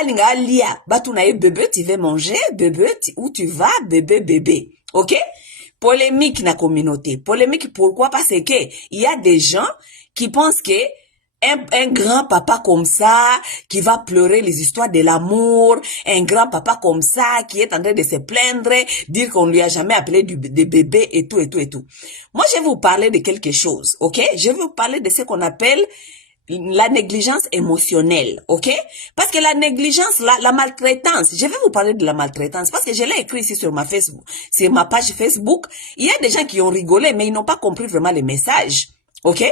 alinga lia, batunaye bébé, tu veux manger, bébé, où tu vas, bébé, bébé. Ok? Polémique na communauté. Polémique pourquoi? Parce que il y a des gens qui pensent que un grand papa comme ça, qui va pleurer les histoires de l'amour, un grand papa comme ça, qui est en train de se plaindre, dire qu'on lui a jamais appelé de bébé et tout, et tout, et tout. Moi, je vais vous parler de quelque chose, ok? Je vais vous parler de ce qu'on appelle la négligence émotionnelle, ok? Parce que la négligence, la maltraitance, je vais vous parler de la maltraitance parce que je l'ai écrit ici sur ma Facebook, sur ma page Facebook. Il y a des gens qui ont rigolé, mais ils n'ont pas compris vraiment le message, ok?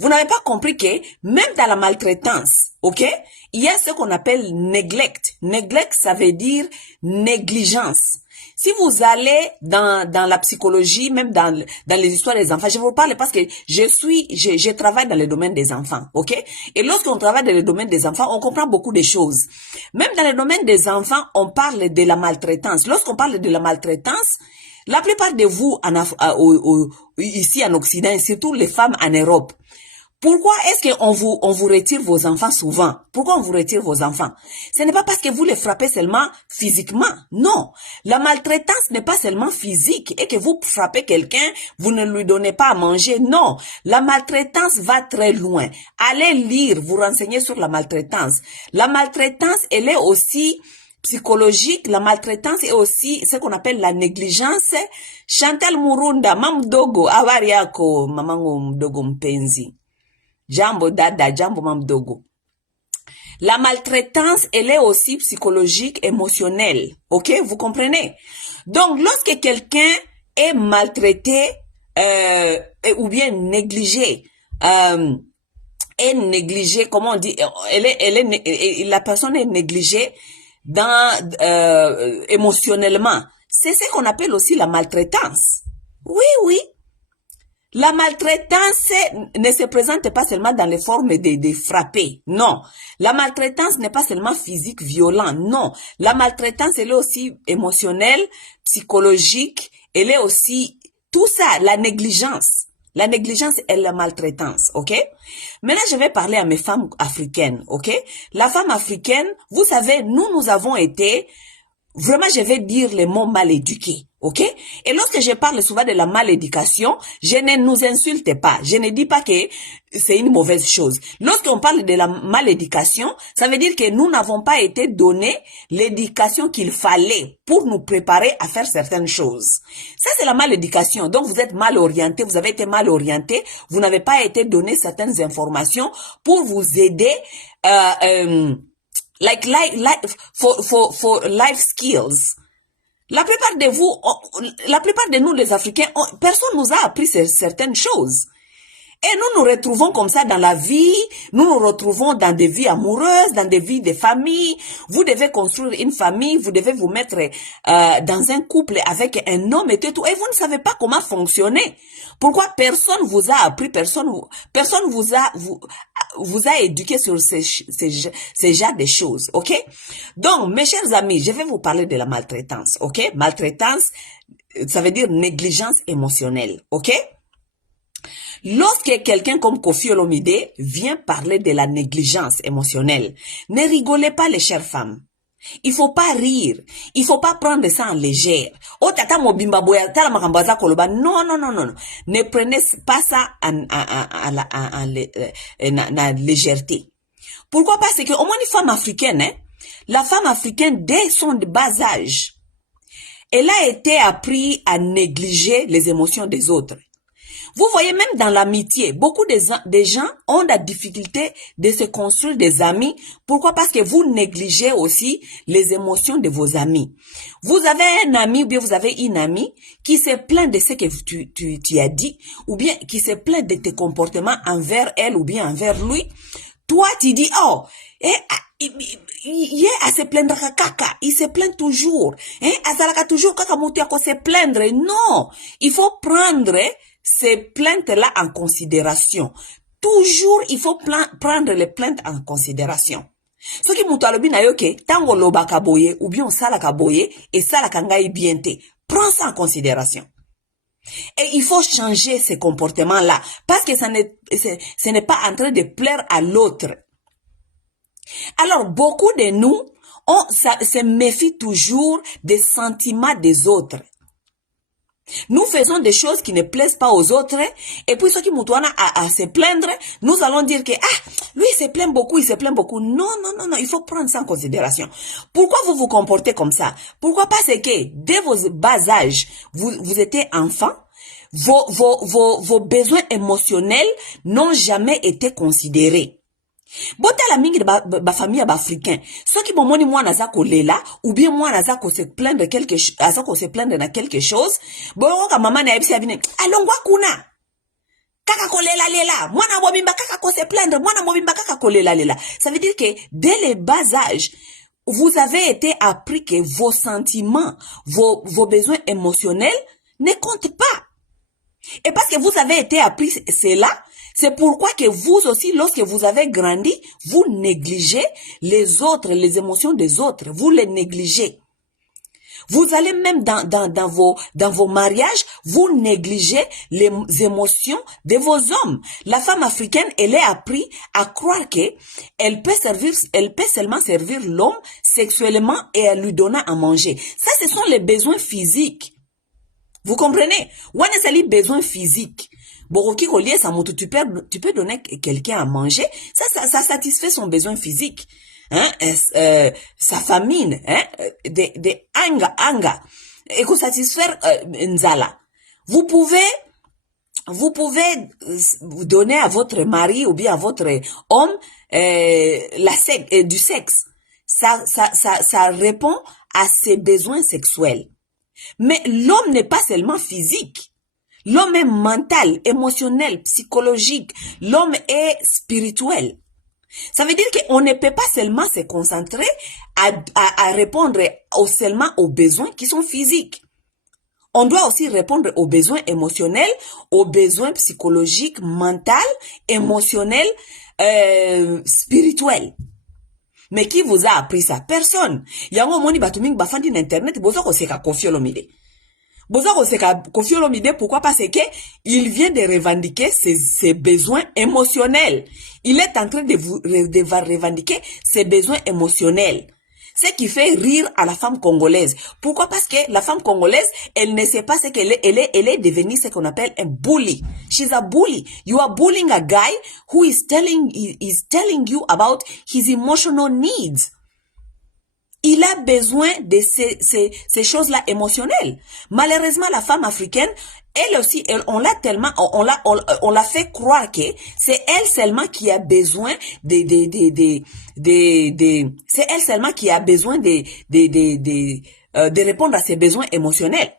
Vous n'avez pas compris que même dans la maltraitance, ok, il y a ce qu'on appelle neglect. Neglect, ça veut dire négligence. Si vous allez dans la psychologie, même dans les histoires des enfants, je vous parle parce que je travaille dans le domaine des enfants, ok? Et lorsqu'on travaille dans le domaine des enfants, on comprend beaucoup de choses. Même dans le domaine des enfants, on parle de la maltraitance. Lorsqu'on parle de la maltraitance, la plupart de vous ici en Occident, et surtout les femmes en Europe, pourquoi est-ce qu'on vous retire vos enfants souvent? Pourquoi on vous retire vos enfants? Ce n'est pas parce que vous les frappez seulement physiquement. Non. La maltraitance n'est pas seulement physique et que vous frappez quelqu'un, vous ne lui donnez pas à manger. Non. La maltraitance va très loin. Allez lire, vous renseigner sur la maltraitance. La maltraitance, elle est aussi psychologique, la maltraitance est aussi ce qu'on appelle la négligence. Chantal Murunda, mamdogo, habari yako, mamangu mdogo mpenzi. Jambo dada, jambo mamdogo. La maltraitance, elle est aussi psychologique, émotionnelle. Ok, vous comprenez? Donc, lorsque quelqu'un est maltraité ou bien négligé, comment on dit, la personne est négligée émotionnellement. C'est ce qu'on appelle aussi la maltraitance. Oui, oui. La maltraitance ne se présente pas seulement dans les formes de frapper, non. La maltraitance n'est pas seulement physique, violent, non. La maltraitance, elle est aussi émotionnelle, psychologique, elle est aussi tout ça, la négligence. La négligence et la maltraitance, ok? Maintenant, je vais parler à mes femmes africaines, ok? La femme africaine, vous savez, nous avons été, vraiment, je vais dire le mot mal éduqué. Ok? Et lorsque je parle souvent de la maléducation, je ne nous insulte pas. Je ne dis pas que c'est une mauvaise chose. Lorsqu'on parle de la maléducation, ça veut dire que nous n'avons pas été donnés l'éducation qu'il fallait pour nous préparer à faire certaines choses. Ça, c'est la maléducation. Donc, vous êtes mal orienté, vous avez été mal orienté, vous n'avez pas été donné certaines informations pour vous aider, for life skills. La plupart de nous les Africains, personne nous a appris certaines choses. Et nous nous retrouvons comme ça dans la vie, nous nous retrouvons dans des vies amoureuses, dans des vies de famille. Vous devez construire une famille, vous devez vous mettre dans un couple avec un homme et tout, et vous ne savez pas comment fonctionner. Pourquoi personne vous a appris, personne vous a éduqué sur ces genres de choses, ok? Donc, mes chers amis, je vais vous parler de la maltraitance, ok? Maltraitance, ça veut dire négligence émotionnelle, ok? Lorsque quelqu'un comme Koffi Olomide vient parler de la négligence émotionnelle, ne rigolez pas les chères femmes. Il faut pas rire. Il faut pas prendre ça en légère. Oh, tata mobimba boya, tala makambaza koloba. Non, non, non, non. Ne prenez pas ça en légèreté. Pourquoi? Parce que au moins une femme africaine, hein, la femme africaine, dès son bas âge, elle a été appris à négliger les émotions des autres. Vous voyez, même dans l'amitié, beaucoup de gens ont la difficulté de se construire des amis. Pourquoi? Parce que vous négligez aussi les émotions de vos amis. Vous avez un ami ou bien vous avez une amie qui se plaint de ce que tu as dit ou bien qui se plaint de tes comportements envers elle ou bien envers lui. Toi, tu dis, oh, il est à se plaindre kaka, il se plaint toujours. Azalaka toujours kaka mouti à se plaindre. Non, il faut prendre ces plaintes-là en considération. Toujours, il faut prendre les plaintes en considération. Ce qui moutalobin na yoke, tango loba kaboye, ou bien sala kaboye, et sala kangai biente. Prends ça en considération. Et il faut changer ces comportements-là, parce que ce n'est pas en train de plaire à l'autre. Alors, beaucoup de nous, se méfient toujours des sentiments des autres. Nous faisons des choses qui ne plaisent pas aux autres, et puis ceux qui moutouana à se plaindre, nous allons dire que, lui il se plaint beaucoup, il se plaint beaucoup. Non, non, non, non, il faut prendre ça en considération. Pourquoi vous vous comportez comme ça? Pourquoi? Parce que, dès vos bas âges, vous étiez enfant, vos besoins émotionnels n'ont jamais été considérés. Botala mingi ba famille ba africain. Ceux qui bomoni moi naza kolela ou bien moi naza ko se plaindre quelque chose, aza ko se plaindre na quelque chose. Bon ka maman na yebisi abine. Alongwa kuna. Kaka kolela lela. Mwana mobimba kaka ko se plaindre, mwana mobimba kaka kolela lela. Ça veut dire que dès les bas âges, vous avez été appris que vos sentiments, vos besoins émotionnels ne comptent pas. Et parce que vous avez été appris cela, c'est pourquoi que vous aussi, lorsque vous avez grandi, vous négligez les autres, les émotions des autres. Vous les négligez. Vous allez même dans vos mariages, vous négligez les émotions de vos hommes. La femme africaine, elle est appris à croire que elle peut seulement servir l'homme sexuellement et à lui donner à manger. Ça, ce sont les besoins physiques. Vous comprenez? On a les besoins physiques. Tu peux donner quelqu'un à manger, ça satisfait son besoin physique. Hein? Sa famine, hein? De anga. Et que satisfaire nzala. Vous pouvez donner à votre mari ou bien à votre homme du sexe. Ça répond à ses besoins sexuels. Mais l'homme n'est pas seulement physique. L'homme est mental, émotionnel, psychologique. L'homme est spirituel. Ça veut dire qu'on ne peut pas seulement se concentrer à répondre seulement aux besoins qui sont physiques. On doit aussi répondre aux besoins émotionnels, aux besoins psychologiques, mentaux, émotionnels, spirituels. Mais qui vous a appris ça? Personne. Yango moni batuming bafandi na internet, bozo ko seka Koffi Olomide. Bozo ko seka Koffi Olomide, pourquoi? Parce que il vient de revendiquer ses besoins émotionnels. Il est en train de revendiquer ses besoins émotionnels. Ce qui fait rire à la femme congolaise. Pourquoi? Parce que la femme congolaise, elle ne sait pas ce qu'elle est. Elle est devenue ce qu'on appelle un bully. She's a bully. You are bullying a guy who is telling you about his emotional needs. Il a besoin de ces choses-là émotionnelles. Malheureusement, la femme africaine, elle aussi, on l'a fait croire que c'est elle seulement qui a besoin c'est elle seulement qui a besoin de répondre à ses besoins émotionnels.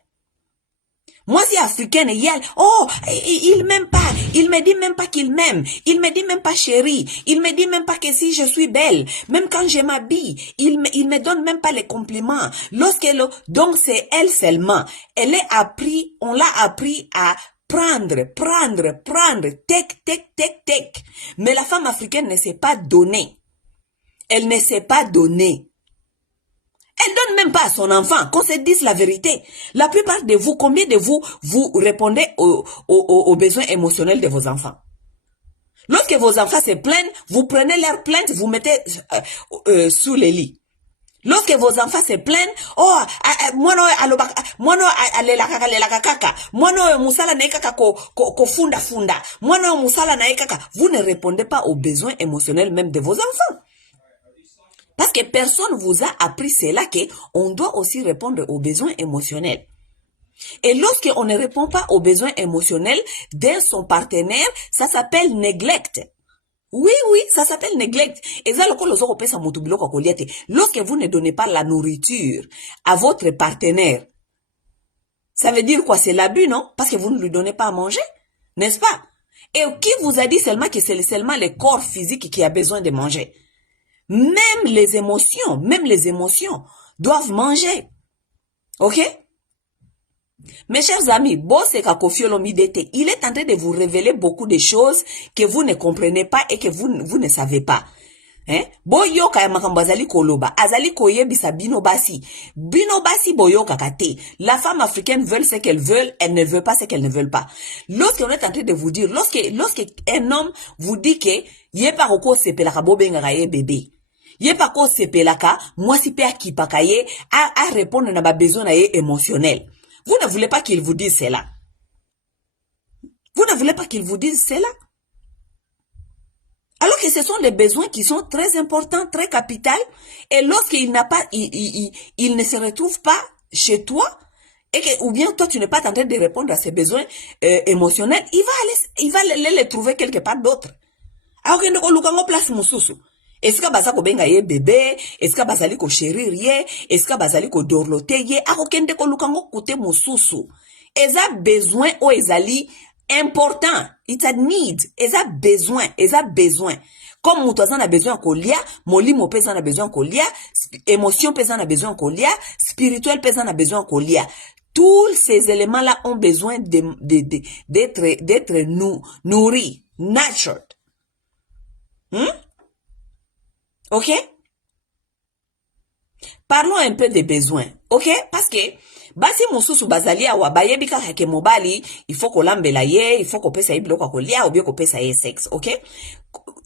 Moi, si africaine, il m'aime pas. Il me dit même pas qu'il m'aime. Il me dit même pas chérie. Il me dit même pas que si je suis belle. Même quand je m'habille, il me donne même pas les compliments. Donc c'est elle seulement. On l'a appris à prendre, tek. Mais la femme africaine ne sait pas donner. Elle ne sait pas donner. Elle donne même pas à son enfant, qu'on se dise la vérité. La plupart de vous, combien de vous répondez aux besoins émotionnels de vos enfants? Lorsque vos enfants se plaignent, vous prenez leurs plaintes, vous mettez sous les lits. Lorsque vos enfants se plaignent, vous ne répondez pas aux besoins émotionnels même de vos enfants. Parce que personne vous a appris cela, qu'on doit aussi répondre aux besoins émotionnels. Et lorsqu'on ne répond pas aux besoins émotionnels de son partenaire, ça s'appelle neglect. Oui, ça s'appelle neglect. Et ça, lorsque vous ne donnez pas la nourriture à votre partenaire, ça veut dire quoi? C'est l'abus, non? Parce que vous ne lui donnez pas à manger, n'est-ce pas? Et qui vous a dit seulement que c'est seulement le corps physique qui a besoin de manger? Même les émotions doivent manger. Ok? Mes chers amis, Boseka Koffi Olomide, il est en train de vous révéler beaucoup de choses que vous ne comprenez pas et que vous ne savez pas. Boyoka ya makambo azali koloba, azali koyebisa bino basi boyoka kate. La femme africaine veut ce qu'elle veut, elle ne veut pas ce qu'elle ne veut pas. Lorsqu'on est en train de vous dire, lorsque un homme vous dit que yé paroko sepelaka bobengaka ye bébé, Ye pa ko sepelaka, moi si pe akipaka ye, à répondre na ba besoin na ye émotionnel. Vous ne voulez pas qu'il vous dise cela. Vous ne voulez pas qu'il vous dise cela. Alors que ce sont les besoins qui sont très importants, très capitaux. Et lorsqu'il n'a pas, il ne se retrouve pas chez toi, et que, ou bien toi tu n'es pas en train de répondre à ses besoins émotionnels, il va les trouver quelque part d'autre. Alors qu'il ne peut place mususu. Est-ce que baza ko benga ye bébé, est-ce que bazali ko chérir ye, est-ce que bazali ko dorlote ye, ako kende ko lukango kote mususu. Eza besoin o ezali important. It's a need. Eza besoin. Comme mutoza na besoin kolia, molimo pesa na besoin kolia, émotion pesa na besoin kolia, spirituel pesa na besoin kolia. Tous ces éléments-là ont besoin d'être nourris, nurtured. Ok? Parlons un peu des besoins. Ok? Parce que, basi mususu bazali awa bayebi kaka ke mobali, il faut ko lambela ye, il faut ko pesa ye biloko kolia, ou bien ko pesa ye sexe. Ok?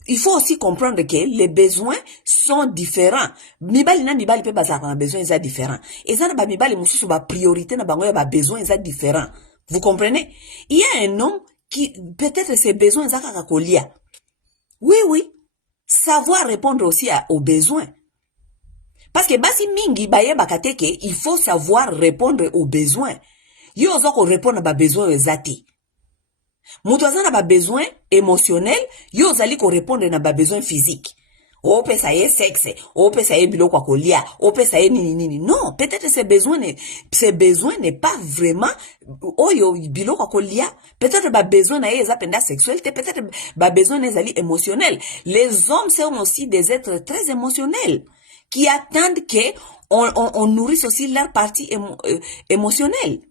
Il faut aussi comprendre que les besoins sont différents. Mibali na mibali pe bazaka na besoins eza différents. Eza na ba mibali mususu ba priorité na bango ya ba besoins eza différents. Vous comprenez? Il y a un homme qui, peut-être ses besoins eza kaka kolia. Oui. Savoir répondre aussi aux besoins. Parce que basi mingi baye bakateke, il faut savoir répondre aux besoins. Yo ozoko répondre à ba besoins ezati. Mutu azana ba besoin émotionnel, yo ozali ko répondre na ba besoin physique. O pesa ye sexe, o pesa ye biloko kolia, o pesa ye nini. Non, peut-être ces besoins n'est pas vraiment oyo biloko kolia. Peut-être ba besoin na ye ezapenda sexualité, peut-être ba besoin ezali émotionnel. Les hommes sont aussi des êtres très émotionnels qui attendent que on nourrisse aussi leur partie émotionnelle.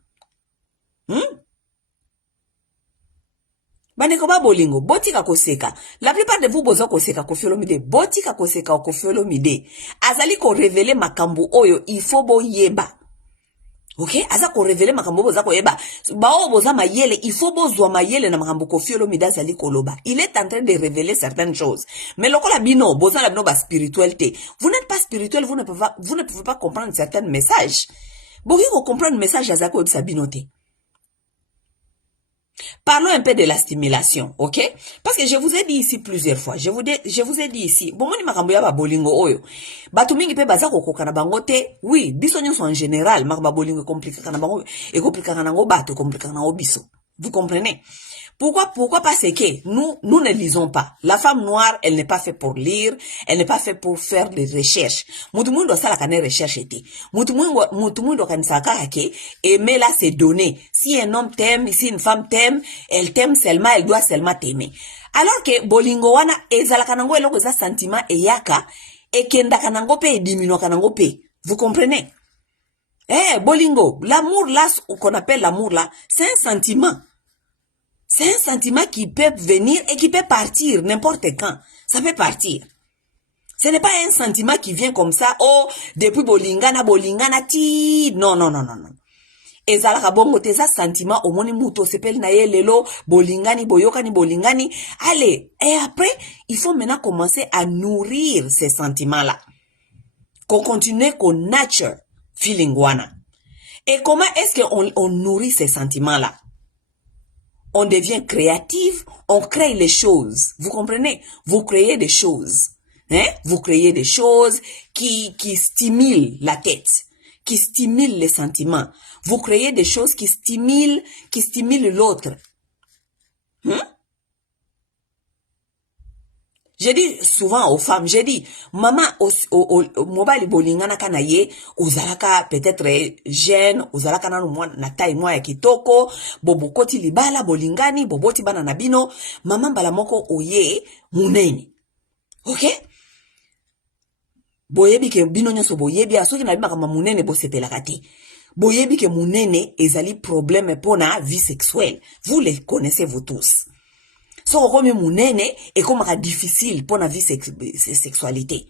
Baneko ba bolingo, botika koseka. La plupart de vous bozo koseka kofiolomide, botika koseka kofiolomide. Azali ko révéler makambo oyo, il faut bo yeba. Ok? Aza ko révéler makambo boza ko yeba. Bao boza mayele, il faut bozwa mayele na makambo kofiolomide azali koloba. Il est en train de révéler certaines choses. Mais lokola bino, boza la bino ba spiritualité. Vous n'êtes pas spirituel, vous ne pouvez pas comprendre certains messages. Boki ko comprendre message azako ebisa binote. Parlons un peu de la stimulation, ok? Parce que je vous ai dit ici plusieurs fois, je vous ai dit ici, bon, moni makambo ya ba bolingo oyo. Batu mingi pe baza kokoka na bango te, oui, biso nyonso en général, makambo bolingo compliqué kana bango, et compliqué kana ngo bato, compliqué kana ngo biso. Vous comprenez? Pourquoi parce que nous ne lisons pas. La femme noire, elle n'est pas faite pour lire, elle n'est pas faite pour faire des recherches. Mutu mundu asala kane recherche ete. Mutu mundu kanisaka ke aimer là c'est donner. Si un homme t'aime, si une femme t'aime, elle t'aime seulement, elle doit seulement t'aimer. Alors que bolingo wana ezala kanango eloko za sentiment eyaka et kenda kanango pe dimino kanango pe. Vous comprenez? Bolingo, l'amour là qu'on appelle l'amour là, c'est un sentiment. C'est un sentiment qui peut venir et qui peut partir n'importe quand. Ça peut partir. Ce n'est pas un sentiment qui vient comme ça. Oh, depuis bolingana ti. Non. Ezalaka bongo teza sentiment omoni muto sepel na ye lelo bolingani bolingani. Allez, et après, il faut maintenant commencer à nourrir ces sentiments-là. Qu'on continue qu'on nurture feeling wana. Et comment est-ce qu'on nourrit ces sentiments-là? On devient créatif, on crée les choses. Vous comprenez? Vous créez des choses. Vous créez des choses qui stimulent la tête, qui stimulent les sentiments. Vous créez des choses qui stimulent l'autre. Je dis souvent aux femmes, je dis, maman, au mobile bolingana kanaye, ozalaka peut-être jeune, ozalaka na taille ya kitoko, bobo koti libala bolingani, boboti bana nabino, maman bala moko oye munene. Ok? Boyebi ke bino nyoso boyebi, asoki na bima kama munene bo sepelaka te. Boyebi ke munene ezali problème pona vie sexuelle. Vous les connaissez vous tous. So comme munene et comme difficile pour la vie sexualité.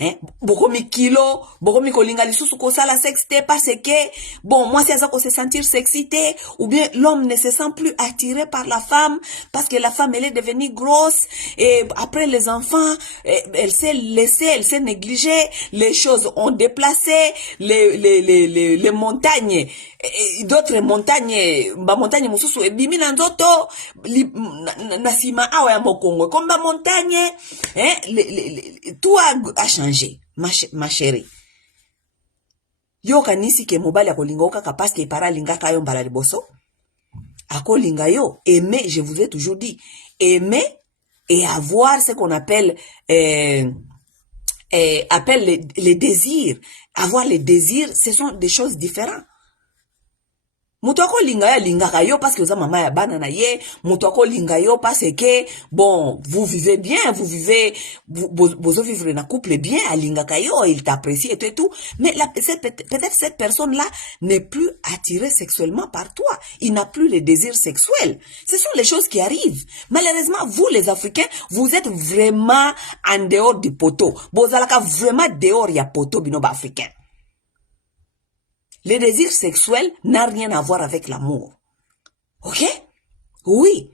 Hein? Bokomi kilo, bokomi kolinga lisusu kosala sexité parce que, bon, moi, si ça se sentir sexité, ou bien l'homme ne se sent plus attiré par la femme, parce que la femme, elle est devenue grosse, et après les enfants, elle s'est laissée, elle s'est négligée, les choses ont déplacé, les montagnes, d'autres montagnes, ba montagne mususu, ebimi na nzoto, nasima awa ya mokongo, comme ba montagne, hein, tout a changé, ma chérie. Yo kanisi ke mobali akolinga okaka parce que para linga kayo mbala liboso. Akolinga yo, aimer, je vous ai toujours dit, aimer et avoir ce qu'on appelle les désirs. Avoir les désirs, ce sont des choses différentes. Mutu akolinga ya lingaka yo parce que oza mama ya bana na ye, mutu akolinga yo parce que bon, vous vivez bien, vous vivre na couple bien, alingaka yo, il t'apprécie et tout, mais peut-être cette personne-là n'est plus attirée sexuellement par toi, il n'a plus les désirs sexuels. Ce sont les choses qui arrivent. Malheureusement, vous les Africains, vous êtes vraiment en dehors du poteau. Bozalaka vraiment dehors ya poteau binoba africain. Le désir sexuel n'a rien à voir avec l'amour. Ok? Oui.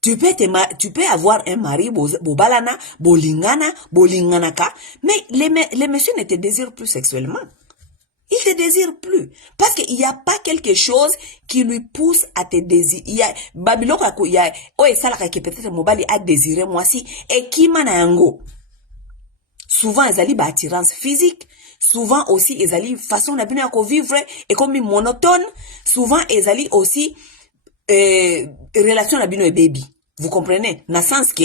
Tu peux avoir un mari, bobalana, bolinganaka, mais les messieurs ne te désirent plus sexuellement. Ils te désirent plus. Parce qu'il n'y a pas quelque chose qui lui pousse à te désirer. Il y a, Babylon, il y a, peut-être mobali a désiré moi si, et qui manango. Souvent, ils allaient attirance physique. Souvent aussi, ils allaient façon d'habiter à vivre et comme monotone. Souvent, ils allaient aussi relation d'habiter et baby. Vous comprenez? Na sens que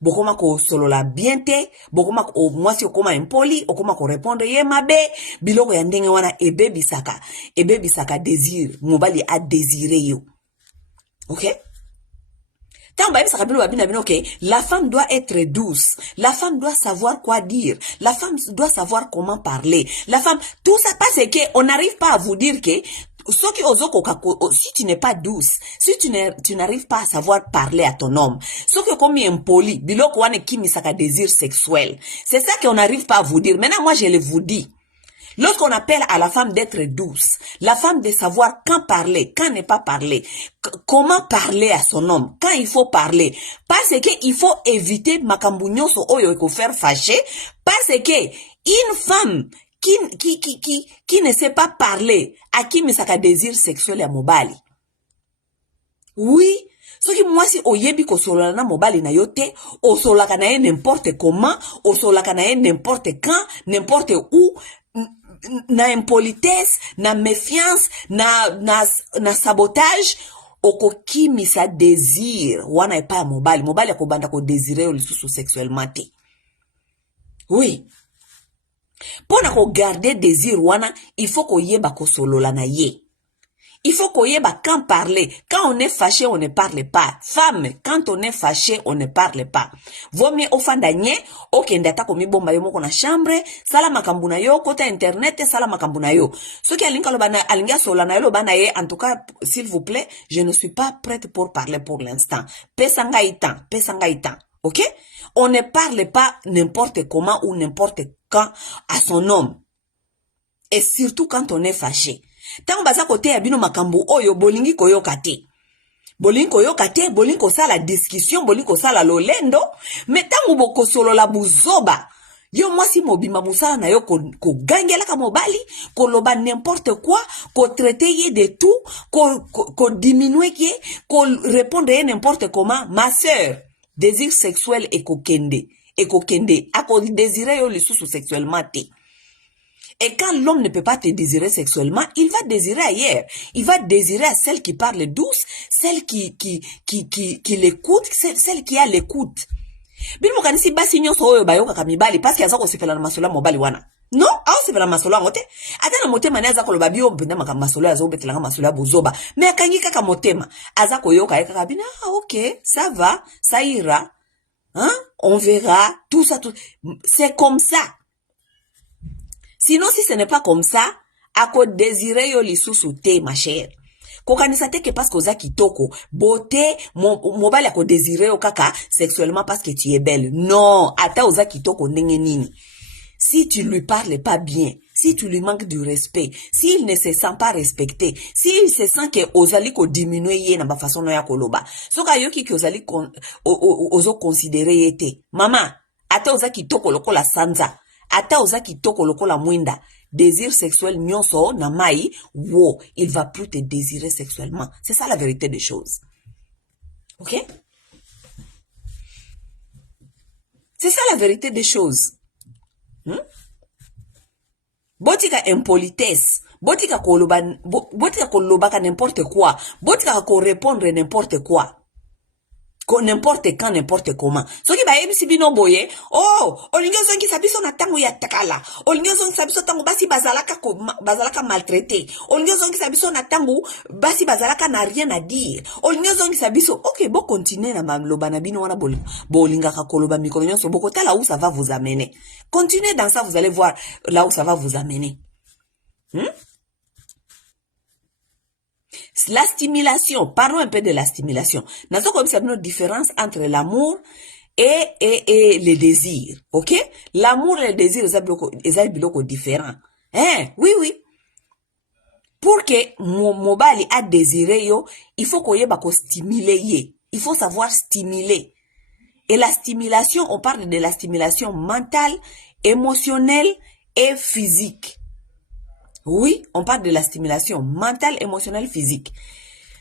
bokoma ko solo la biente, bokoma ko mwasi okoma impoli, okoma ko répondre ye mabe, biloko ya ndenge wana e baby saka désir, mobali a désiré yo. OK? La femme doit être douce. La femme doit savoir quoi dire. La femme doit savoir comment parler. La femme, tout ça parce que on n'arrive pas à vous dire que si tu n'es pas douce, si tu n'arrives pas à savoir parler à ton homme, ce que comme impoli, biloko wane kimi saka désir sexuel. C'est ça qu'on n'arrive pas à vous dire. Maintenant, moi, je le vous dis. Lorsqu'on appelle à la femme d'être douce, la femme de savoir quand parler, quand ne pas parler, comment parler à son homme, quand il faut parler, parce que il faut éviter makambunyoso oyo eko faire fâcher, parce que une femme qui ne sait pas parler, à qui me saka désir sexuel à mobali. Oui, ce qui moi si oyebi ko solola na mobali na yote, o solaka na ye n'importe comment, o solaka na ye n'importe quand, n'importe où, na impolitesse, na méfiance, na sabotage, oko kimisa désir, wana e pa mobali akobanda ko désirer lisusu sexuellement te. Oui. Pour ko garder désir wana, il faut ko yeba ko solola na ye. Il faut qu'on y ait quand parler. Quand on est fâché, on ne parle pas. Femme, quand on est fâché, on ne parle pas. Vaut mieux offandanye, okendata komi bomba yo moko na chambre, sala makambu na yo, kota internet, sala makambu na yo. Ce qui alinga lobana, alinga sola na yo lobana ye, en tout cas, s'il vous plaît, je ne suis pas prête pour parler pour l'instant. Pesanga itan. Ok? On ne parle pas n'importe comment ou n'importe quand à son homme. Et surtout quand on est fâché. Tango baza kote ya bino makambu oyo bolingi koyoka te. Bolingi koyoka te, bolingi kosala discussion, bolingi kosala lolendo, mais tango boko solo la buzoba. Yo mwasi mobima musala na yo ko gangela ka mobali, ko loba n'importe quoi, ko traiter ye de tout, ko diminuer ye, ko répondre ye n'importe comment. Ma sœur, désir sexuel et ko kende, ako désirer yo lisusu sexuellement te. Et quand l'homme ne peut pas te désirer sexuellement, il va désirer ailleurs. Il va désirer à celle qui parle douce, celle qui l'écoute, celle qui a l'écoute. Bino kanisi basi nyonso oyo bayoka kamibali parce que azako sefela na masolo mobali wana. Non, au sefela masolo ngote. Ata na motema na azako loba bio mpenda masolo azo betela masolo bozoba. Mais akangi kaka motema, azako yoka kaka bina, OK, ça va, ça ira. Hein? On verra tout ça tout. C'est comme ça. Sinon, si ce n'est pas comme ça, ako désirer yo lisusu te, ma chère. kokanisa te que parce que oza kitoko beauté mobali ako désirer o kaka sexuellement parce que tu es belle. Non, ata oza kitoko ndenge nini. Si tu lui parles pas bien, si tu lui manques du respect, s'il ne se sent pas respecté, s'il se sent que ozali ko diminuer ye na ba façon no ya koloba, soka yoki ki ozali ozo considérer ye te. Mama, ata oza kitoko lokola sanza, ata oza kitoko lokola mwinda, désir sexuel nyonso na mai, wo, il va plus te désirer sexuellement. C'est ça la vérité des choses. OK? C'est ça la vérité des choses. Botika impolitesse, botika kolobaka n'importe quoi, botika ko répondre n'importe quoi. N'importe quand, n'importe comment. Soki ba yebisi bino boye, oh, olingo zongi sabiso na tango ya takala. Olingo zongi sabiso tango basi bazalaka maltraité. Olingo zongi sabiso na tango basi bazalaka na rien à dire. Olingo zongi sabiso, ok, bon continuez na maloba na bino wana bolinga ka koloba mikolo nyonso bokota là où ça va vous amener. Continuez dans ça, vous allez voir là où ça va vous amener. La stimulation, parlons un peu de la stimulation. Nous avons comme ça une différence entre l'amour et le désir. Ok? L'amour et le désir, ils sont différents. Hein? Oui, oui. Pour que mobali a désiré yo, il faut qu'on y ait stimuler. Il faut savoir stimuler. Et la stimulation, on parle de la stimulation mentale, émotionnelle et physique. Oui, on parle de la stimulation mentale, émotionnelle, physique.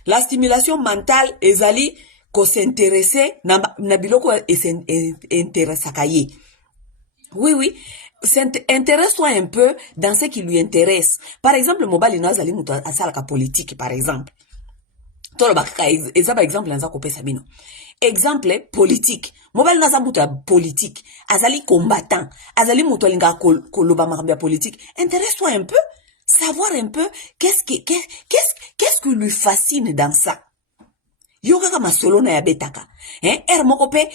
La stimulation mentale, ezali ko s'intéresser na biloko intéressaka ye. Oui, oui. Intéresse-toi un peu dans ce qui lui intéresse. Par exemple, mobali na zali muto asalaka politique, par exemple. Tolo bakaka, ezaba exemple nanza kopesa bino. Exemple, politique. Mobile naza muto politique. Azali combattant. Azali muto linga koloba makambo ya politique. Intéresse-toi un peu. Savoir un peu qu'est-ce que lui fascine dans ça. Yoga kama solo na ya betaka. Moko pe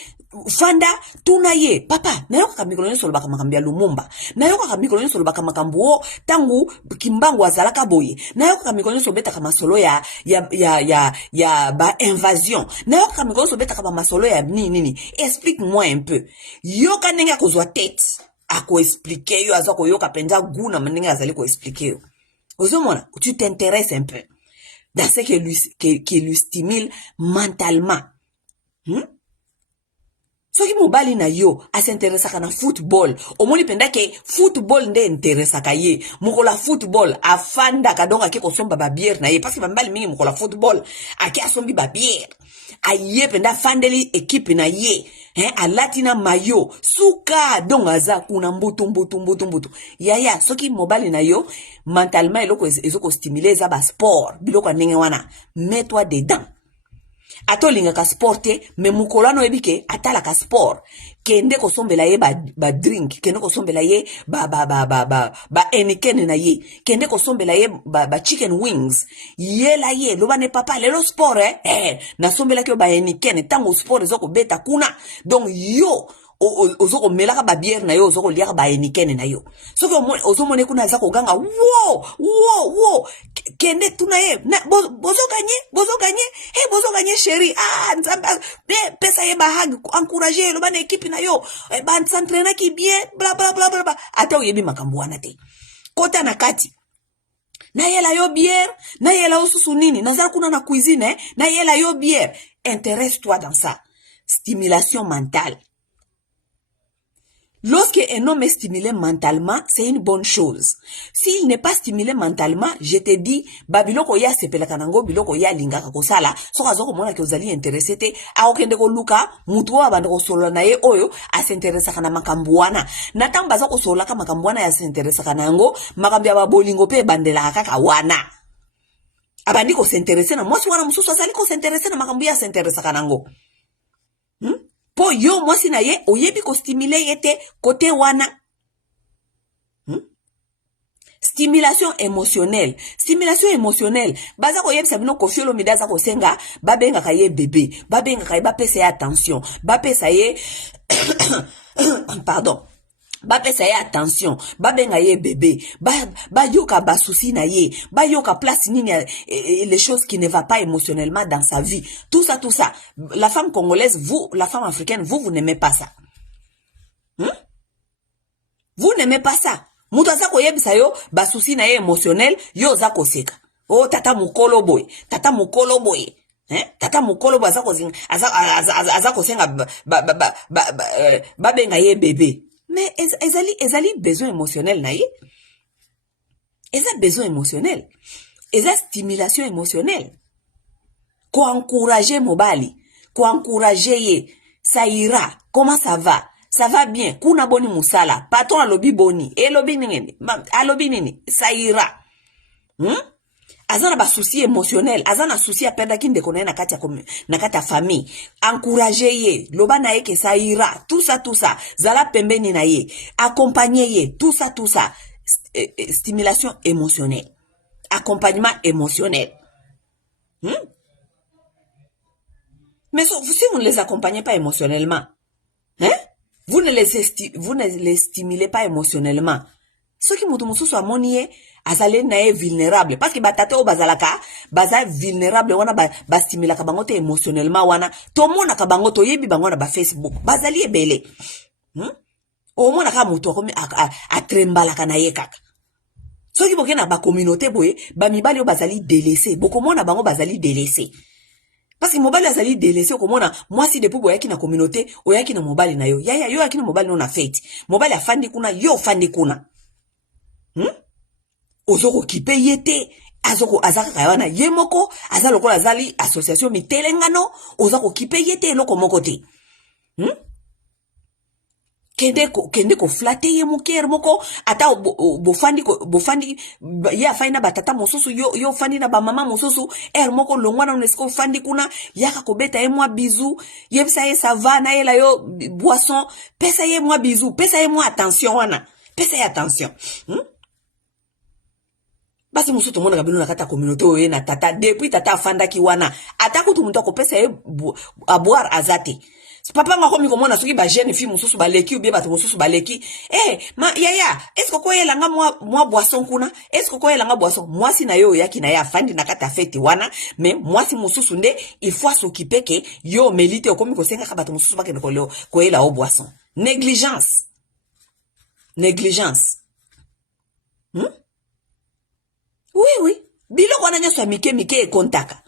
fanda tunaye papa na yoka kamikolo nyo solo baka makambo ya Lumumba. Na yoka kamikolo nyo solo baka makambo tangu Kimbangu azalaka boye. Na yoka kamikolo nyo solo betaka masolo ya ba invasion. Na yoka kamikolo nyo solo betaka masolo ya nini. Explique-moi un peu. Yoka nenga kozwa tête. Ako expliquer yo azako yoka penza guna ndenge azali ko expliquer yo. Ozomona, tu t'intéresses un peu dans ce qui lui stimule mentalement. Soki mobali na yo s'intéresse na football, omoni penda ke football nde intéresse ka ye. Mukola football afanda kadonga ke kosomba ba bière na ye parce que bambali mingi mukola football ake asombi ba bière. Aye penda fandeli équipe na ye. Alatina mayo suka donga za kuna mbutu. Yaya soki mobali na yo mentalement eloko stimuler za ba sport biloko ndenge wana. Mets-toi dedans. Ato linga ka sporte, me mukolano ebike atala ka sport. Kende ko sombela ye ba drink, kende ko sombela ye ba enikene na ye. Kende ko sombela ye ba chicken wings. Ye la ye, loba ne papa, lelo sport na sombela ke ba enikene, tango sport ezoko beta kuna. Donc yo, ozoko melaka ba bière na yo, ozoko liaka ba enikene na yo. Soki ozomone kuna zako ganga, wow, kende tuna ye, bozo gagné, bozo gagné chérie, nzamba, pesa ye ba hag, encourager, lo ba na équipe na yo, ba s'entraîner ki bien, bla. Ata oyebi makambo wana te. Kota na kati. Na yela yo bière, na yela osusu nini, na zara kuna na cuisine, na yela yo bière. Intéresse-toi dans ça. Stimulation mentale. Lorsque un homme est stimulé mentalement, c'est une bonne chose. S'il n'est pas stimulé mentalement, je te dis, babiloko ya sepelaka nango, biloko ya lingaka kosala, soka zoko mona ke ozali intéressé te, aokende ko luka, mutu wa bandoko solo na ye oyo, asinteresa kana makambu wana. Natamba zoko solo ka makambu wana ya sinteresa kana yango, makambu ya babolingo pe bandela kaka wana. Abandi ko s'intéresser na mwasi wana mususu azali ko s'intéresser na makambu ya sinteresa kana yango. Po yo mwasi na ye oyebi ko stimuler yete côté wana. Stimulation émotionnelle. Stimulation émotionnelle. Baza ko yebisa bino ko fiolo midaza ko senga babenga ka ye bébé, babenga ka ye ba pesa attention, ba pesa ye pardon. bapesa ye attention, babenga ye bébé, yoka basusi na ye, yoka place nini les choses qui ne va pas émotionnellement dans sa vie. Tout ça. La femme congolaise, vous, la femme africaine, vous n'aimez pas ça. Vous n'aimez pas ça. Mutu aza koyebisa yo basusi na ye émotionnel, yo za koseka. Oh tata mukolo boy, tata mukolo boy. Tata mukolo boy aza kosenga babenga ye bébé. Mais ezali besoin émotionnel na ye. Eza besoin émotionnel. Eza stimulation émotionnelle. Ko encourager mobali, ko encourager ye, ça ira. Comment ça va? Ça va bien. Kuna boni musala. Patron alobi boni. Alobi nini. Ça ira. Azana ba souci émotionnel. Azana souci à perdre qui ne connaît na kata famille. Encourager ye. Loba na ye que ça ira. Tout ça. Zala pembeni na ye. Accompagner ye. Tout ça. Stimulation émotionnelle. Accompagnement émotionnel. Mais si vous ne les accompagnez pas émotionnellement, vous ne les stimulez pas émotionnellement. Ce qui mutu soit monié, azale nae vulnérable. Parce que batate o bazalaka, baza vulnérable wana ba stimula kabango te émotionnellement wana. To mona kabango to yebi bango na ba Facebook. Bazali ebele. O mona ka mutu akomi a trembala kana ye kaka. Ce qui boke na ba communauté boye, ba mibali o bazali délaissé. Boko mona bango bazali délaissé. Parce que mobali azali délaissé komona moi si depuis boyaki na communauté oyaki na mobali na yo yaya yo yaki na mobali no na fête mobali afandi kuna yo fandi kuna ozoko kipe yete azaka kayana yemoko azaloko azali association mitelengano ozako kipe yete eloko moko te kende ko flatter ye moker moko ata bofandi ya faina batata mosusu yo fandi na ba mama mosusu moko longwana unesco fandi kuna yaka ko beta ye mwa bizu yebisa ye savana ye la yo boisson pesa ye mwa bizu pesa ye mwa attention wana pesa ye attention basi musu tomona kabino na kata communauté oye na tata depuis tata afanda ki wana ata kutu muntu ko pesa ye boire azate papa ngako mi komona soki ba jeune fille mususu baleki ou bien bato mususu baleki yaya est-ce que ko yelanga moi boisson kuna est-ce que ko yelanga boisson moi si na yo yaki na ya fandi na kata fete wana mais moi si mususu nde il faut s'occuper que yo melite okomi ko senga ka bato mususu bakende ko yela o boisson négligence oui biloko wana nyoso mike e kontaka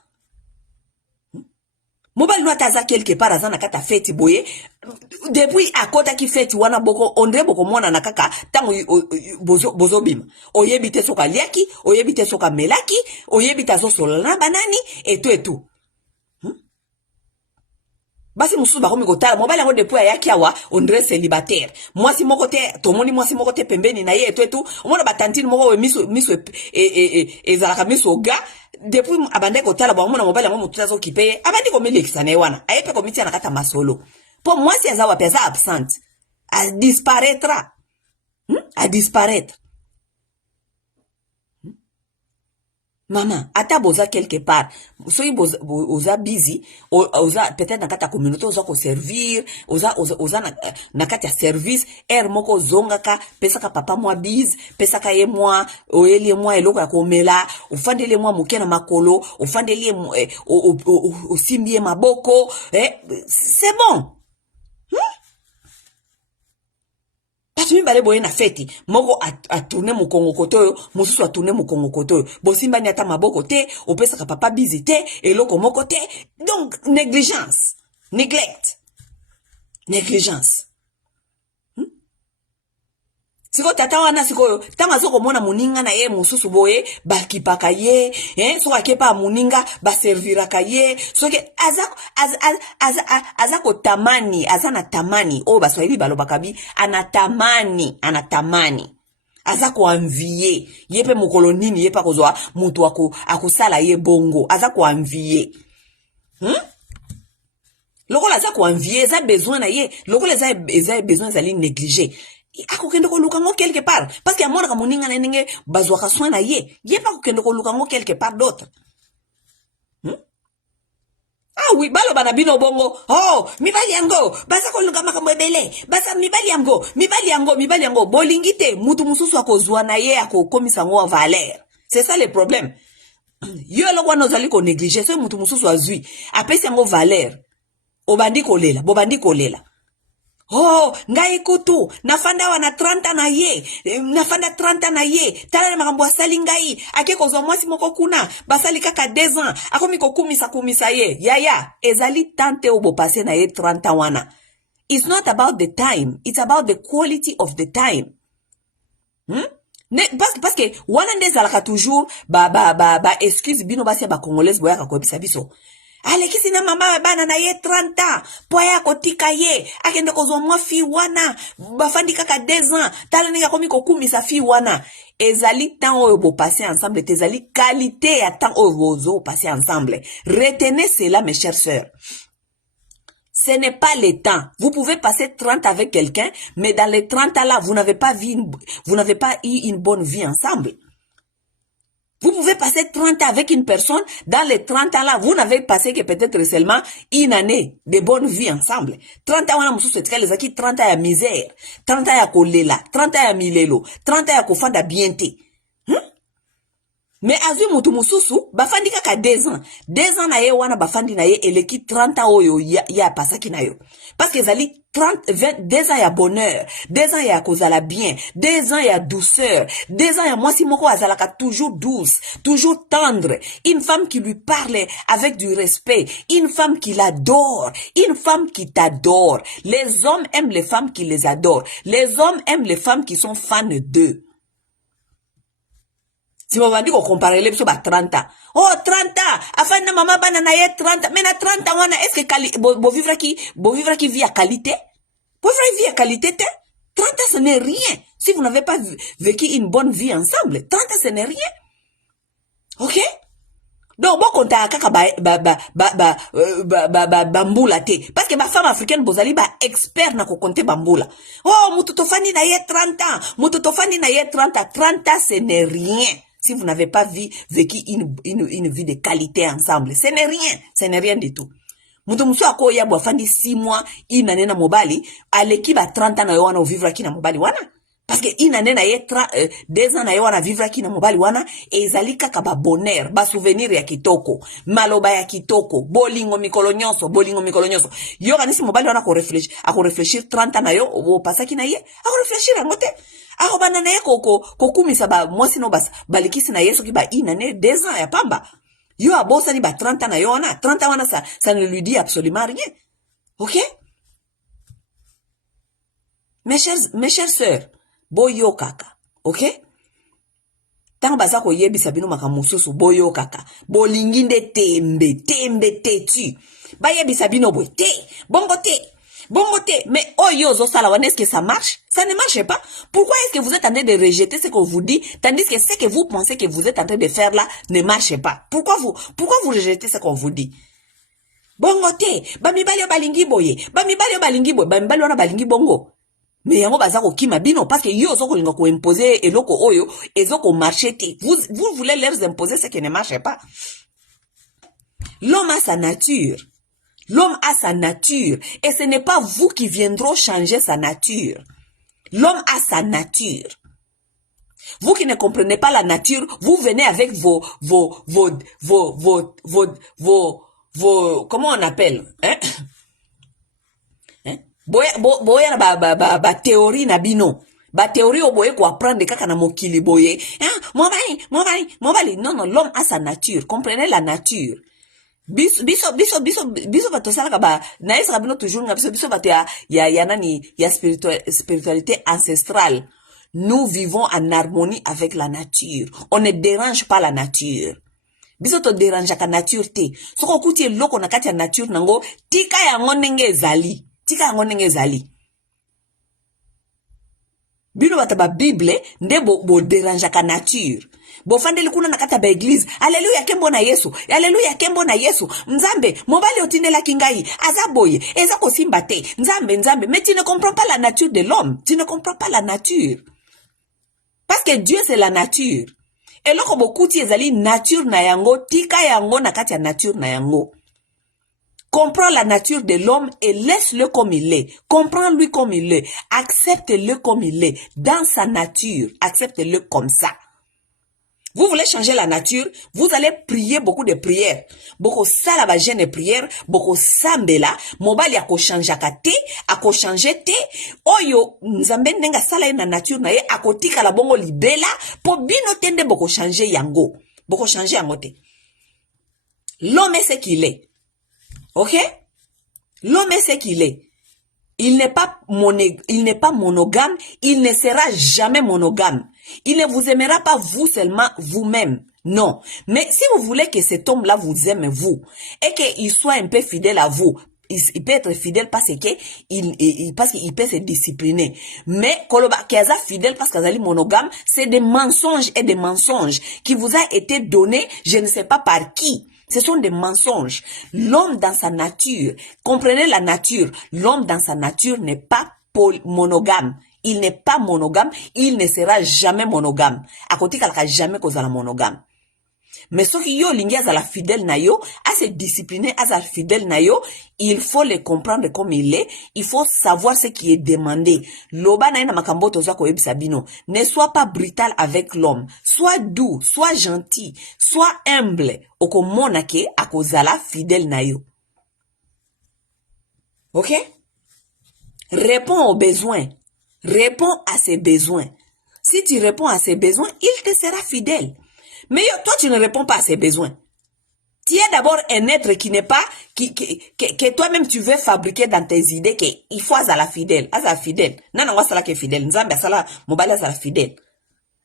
mobali no ataza quelque part azana kata fete boye depuis akota ki fete wana boko ondre boko mona na kaka tango bozo bima oyebite soka liaki oyebite soka melaki oyebite zo solana banani etu basi mususu bakomi kotala mobali yango depuis ayaki awa ondre célibataire mwasi moko te tomoni mwasi moko te pembeni na ye etu omona batantine moko we miso ezalaka miso ga depuis abande kotala ba mona mobali yango mutu azo kipe abandi komelekisa na wana ayepe komitia na kata masolo po mwasi azawa pesa absente a disparaître Maman, ata boza quelque part, soki boza busy, oza peut-être na kata communauté oza ko servir, oza na kata service, moko zongaka, pesaka papa mwa biz, pesaka ye mwa, oyeli mwa eloko ya komela, ofandeli mwa muke na makolo, ofandeli osimbi maboko, c'est bon. Parce que bale boye na feti moko a tourner mu Congo kotoyo mususu a tourner mu Congo kotoyo bosimba ni ata maboko te opesa ka papa bizite eloko moko te donc négligence siko tata wana sikoyo tanga soko mona muninga na ye mususu boye bakipaka ye soko akepa muninga ba serviraka ye soki azako tamani azana tamani o baswahili balobaka bi anatamani azako envier yepe mukolo nini yepa kozwa mutu akusala ye bongo azako envier lokola azako envier za besoin na ye lokola za besoin zali négliger akokende ko luka ngo quelque part parce que amona ka moninga na ninge bazwa ka soin na ye pa kokende ko luka ngo quelque part d'autre Ah oui, balo bana bino bongo. Oh, mibali yango, basa kolunga makambo ebele. Basa mibali yango. Bolingi te, mutu mususu akozwa na ye akokomisa ngo valeur. C'est ça le problème. Yo eloko wana ozali ko négliger, so mutu mususu azwi, apesi yango valeur. Bobandi kolela. Oh, ngai kutu, nafanda wana 30 na ye, nafanda 30 na ye, tala na makambo asali ngai, ake kozwa mwasi moko kuna, basali kaka 2 ans, akomi kumisa ye, yaya, ezali tante obo pase na ye 30 wana. It's not about the time, it's about the quality of the time. Parce que, wana nde zalaka toujours, excuse bino basi ba congolaise boyaka koyebisa biso. Alekisi na mama bana na ye 30 poya kotika ye akende kozwa mwa fi wana bafandi kaka 2 ans tala ninga komi kokumisa fi wana ezali temps oyo bo passer ensemble ezali qualité ya temps oyo bozo passer ensemble. Retenez cela mes chères sœurs. Ce n'est pas le temps. Vous pouvez passer 30 avec quelqu'un, mais dans les 30 ans là, vous n'avez pas eu une bonne vie ensemble. Vous pouvez passer 30 ans avec une personne, dans les 30 ans là, vous n'avez passé que peut-être seulement une année de bonne vie ensemble. 30 ans, on a 30 ans à misère, 30 ans à kolela, 30 ans à milelo, 30 ans à kofanda bienté. Mais azui mutu mususu, bafandi kaka 2 ans. 2 ans na ye wana bafandi na ye eleki 30 ans oyo ya pasaki na yo. Parce que zali 2 ans ya bonheur, 2 ans ya kozala bien, 2 ans ya douceur, 2 ans ya mwasi moko azalaka toujours douce, toujours tendre, une femme qui lui parle avec du respect, une femme qui l'adore, une femme qui t'adore. Les hommes aiment les femmes qui les adorent. Les hommes aiment les femmes qui sont fans d'eux. Si vous m'avez dit qu'on comparait les choses à 30 ans. Oh, 30 ans! Afin de maman bana na ye 30 ans. Mais na 30 ans, est-ce que bo vivre qui vit à qualité? Bo vivre vie à qualité, 30 ans, ce n'est rien. Si vous n'avez pas vécu une bonne vie ensemble, 30 ans, ce n'est rien. Ok? Donc, bon, quand t'as kaka bamboula te. Parce que ma femme africaine, bozali expert na ko compter bamboula. Oh, mututofani na ye 30 ans. Mututofani na ye 30 ans. 30 ans, ce n'est rien. Si vous n'avez pas vécu une vie de qualité ensemble, ce n'est rien. Ce n'est rien du tout. Mutu musu ako ya bwafandi 6 mois, une année na mobali, aleki ba 30 ans na yo wana vivre ki na mobali wana. Parce que une année na ye 2 ans na yo wana vivre ki na mobali wana, ezali kaka ba bonheur, ba souvenir ya kitoko, maloba ya kitoko, bolingo mikolo nyonso. Yo kanisi mobali wana ko réfléchir 30 ans na yo, o pasaki na ye, ako réfléchir angote. Ako bana na ye ko kumisa ba mwasi no bas, balikisi na yeso ki ba une année 2 ans ya pamba. Yo abosa ni ba 30 ans na yo wana, 30 ans wana ça ne lui dit absolument rien. Ok? Mes chères sœurs, boyo kaka, ok? Tant baza ko yebisa bino makamususu boyo kaka, bolinginde tembe tetu. Ba yebisa bino bote, bongo te, mais oh yo zo sala wana, est-ce que ça marche? Ça ne marche pas. Pourquoi est-ce que vous êtes en train de rejeter ce qu'on vous dit, tandis que ce que vous pensez que vous êtes en train de faire là ne marche pas? Pourquoi vous rejetez ce qu'on vous dit? Bongo te, bamibali yo balingi boye, bamibali wana balingi bongo. Mais yango baza ko kima bino parce que yo zo ko linga ko imposer eloko oyo ezoko marcher te. Vous voulez leur imposer ce qui ne marche pas. L'homme a sa nature. L'homme a sa nature et ce n'est pas vous qui viendront changer sa nature. L'homme a sa nature. Vous qui ne comprenez pas la nature, vous venez avec vos comment on appelle, hein? Boya ba théorie na bino. Ba théorie oboye ko apprendre kaka na mokili boye. Mobali. Non, l'homme a sa nature. Comprenez la nature. Biso batosala ba na esa bino toujours nga biso bate ya nani ya spiritualité ancestrale. Nous vivons en harmonie avec la nature. On ne dérange pas la nature. Biso to dérange ka nature te. Soko kuti loko na kati ya nature nango tika yango ndenge ezali. Bino bata ba Bible nde bo dérange ka nature. Bo fandeli kuna na kata ba église. Alléluia kembo na Yesu. Nzambe, mobali otindela kingai. Azaboye, eza ko simba te. Nzambe. Mais tu ne comprends pas la nature de l'homme. Tu ne comprends pas la nature. Parce que Dieu c'est la nature. Et loko bokuti ezali nature na yango, tika yango na kati ya nature na yango. Comprends la nature de l'homme et laisse-le comme il est. Comprends-lui comme il est. Accepte-le comme il est. Dans sa nature, accepte-le comme ça. Vous voulez changer la nature, vous allez prier beaucoup de prières. Beaucoup ça la gêne de prière, beaucoup sambela, mobali ako changeaka te, ako changer te. Oyo nzambe ndenga sala na nature na ye ako tika la bongo libela po bino tende beaucoup changer yango. Beaucoup changer yango te. L'homme est ce qu'il est. OK? L'homme est ce qu'il est. Il n'est pas monogame, il ne sera jamais monogame. Il ne vous aimera pas vous seulement, vous-même. Non. Mais si vous voulez que cet homme-là vous aime vous, et qu'il soit un peu fidèle à vous, il peut être fidèle parce qu'il peut se discipliner. Mais, koloba, kaza fidèle parce qu'il est monogame, c'est des mensonges et des mensonges qui vous a été donnés, je ne sais pas par qui. Ce sont des mensonges. L'homme dans sa nature, comprenez la nature, l'homme dans sa nature n'est pas monogame. Il n'est pas monogame, il ne sera jamais monogame. À côté, il ne jamais causera monogame. Mais ceux qui yo lingi à la fidèle na yo, à se discipliner à la fidèle na yo, il faut le comprendre comme il est, il faut savoir ce qui est demandé. Loba na ina makambo toza ko yebisa bino. Ne sois pas brutal avec l'homme, sois doux, sois gentil, sois humble. Oko monake akozala fidèle na yo. OK? Réponds aux besoins. Réponds à ses besoins. Si tu réponds à ses besoins, il te sera fidèle. Mais toi, tu ne réponds pas à ses besoins. Tu es d'abord un être qui n'est pas, que toi-même tu veux fabriquer dans tes idées qu'il faut azala fidèle. Azala fidèle. Non, non, azala que fidèle. Nzambe azala, mobile azala fidèle.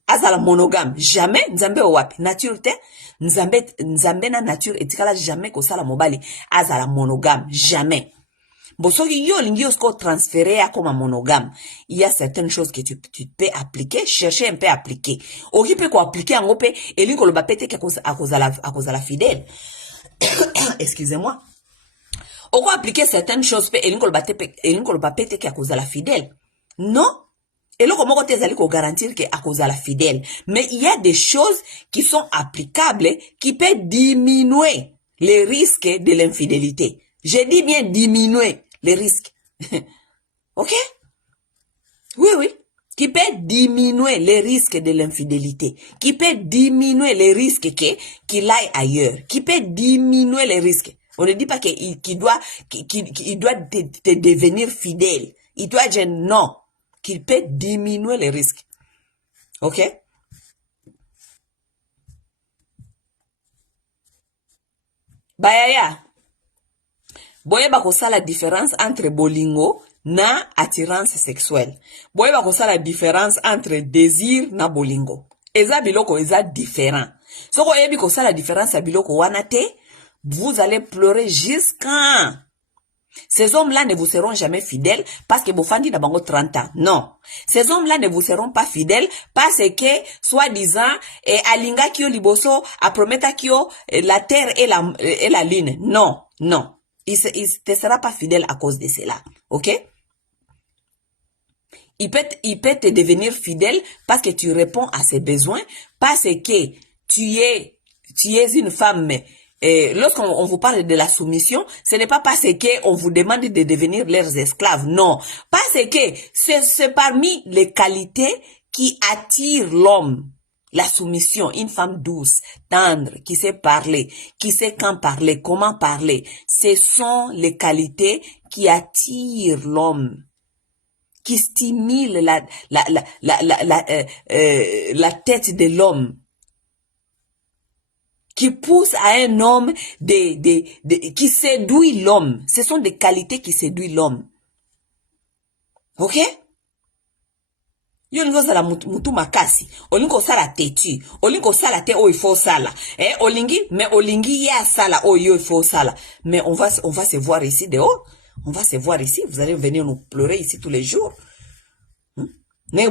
Azala monogame. Jamais, nzambe owapi. Nature te. Nzambe na nature etikala jamais ko sala mobile. Azala monogame. Jamais. Bon, so yo lingi osko transférer à comme monogame. Il y a certaines choses que tu peux appliquer, chercher un peu à appliquer. Oki peut ko appliquer en opé et lingo le bapete à cause la fidèle. Excusez-moi. Oko appliquer certaines choses et lingo le bapete à cause la fidèle. Non. Et là, comment tu es garantir que à cause de la fidèle. Mais il y a des choses qui sont applicables qui peuvent diminuer les risques de l'infidélité. Je dis bien diminuer les risques. OK? Oui, oui. Qui peut diminuer les risques de l'infidélité. Qui peut diminuer les risques qu'il aille ailleurs. Qui peut diminuer les risques. On ne dit pas qu'il doit te devenir fidèle. Il doit dire non. Qu'il peut diminuer les risques. OK? Bayaya. Boyeba kosa la différence entre bolingo na attirance sexuelle. Boyeba kosa la différence entre désir na bolingo. Eza biloko eza différent. Soko yebi kosa la différence ya biloko wana te, vous allez pleurer jusqu'à. Ces hommes-là ne vous seront jamais fidèles parce que Bofandi n'a pas 30 ans. Non. Ces hommes-là ne vous seront pas fidèles parce que, soi-disant, Alinga Kyo Liboso, a prometa Kyo, la terre et la lune. Non. Non. Il te sera pas fidèle à cause de cela. OK? Il peut te devenir fidèle parce que tu réponds à ses besoins, parce que tu es une femme. Lorsqu'on vous parle de la soumission, ce n'est pas parce qu'on vous demande de devenir leurs esclaves. Non. Parce que c'est parmi les qualités qui attirent l'homme. La soumission, une femme douce, tendre, qui sait parler, qui sait quand parler, comment parler. Ce sont les qualités qui attirent l'homme, qui stimulent la tête de l'homme, qui poussent à un homme qui séduit l'homme. Ce sont des qualités qui séduisent l'homme. OK? Yolingo sala mutu makasi, olingo sala tetu, olingo sala te o il faut sala. Olingi, mais olingi ya sala o il faut sala. Mais on va se voir ici dehors. On va se voir ici, vous allez venir nous pleurer ici tous les jours. Nege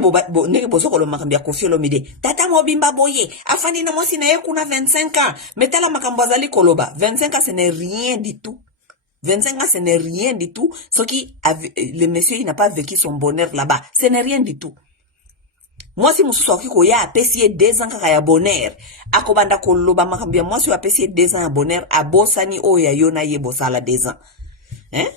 bozo kolo makambia Koffi Olomide. Tata mobimba boye, afandi na mosi na ye kuna 25 ans. Metala makambo azali koloba, 25 ans ce n'est rien du tout. 25 ans, ce n'est rien du tout. Ce qui, le monsieur, il n'a pas vécu son bonheur là-bas. Ce n'est rien du tout. Moi si mususu akiko ya apesi 2 ans kaka ya bonheur akobanda koloba makambia moi si apesi 2 ans ya bonheur abosani oya yona ye bosala 2 ans. Hein?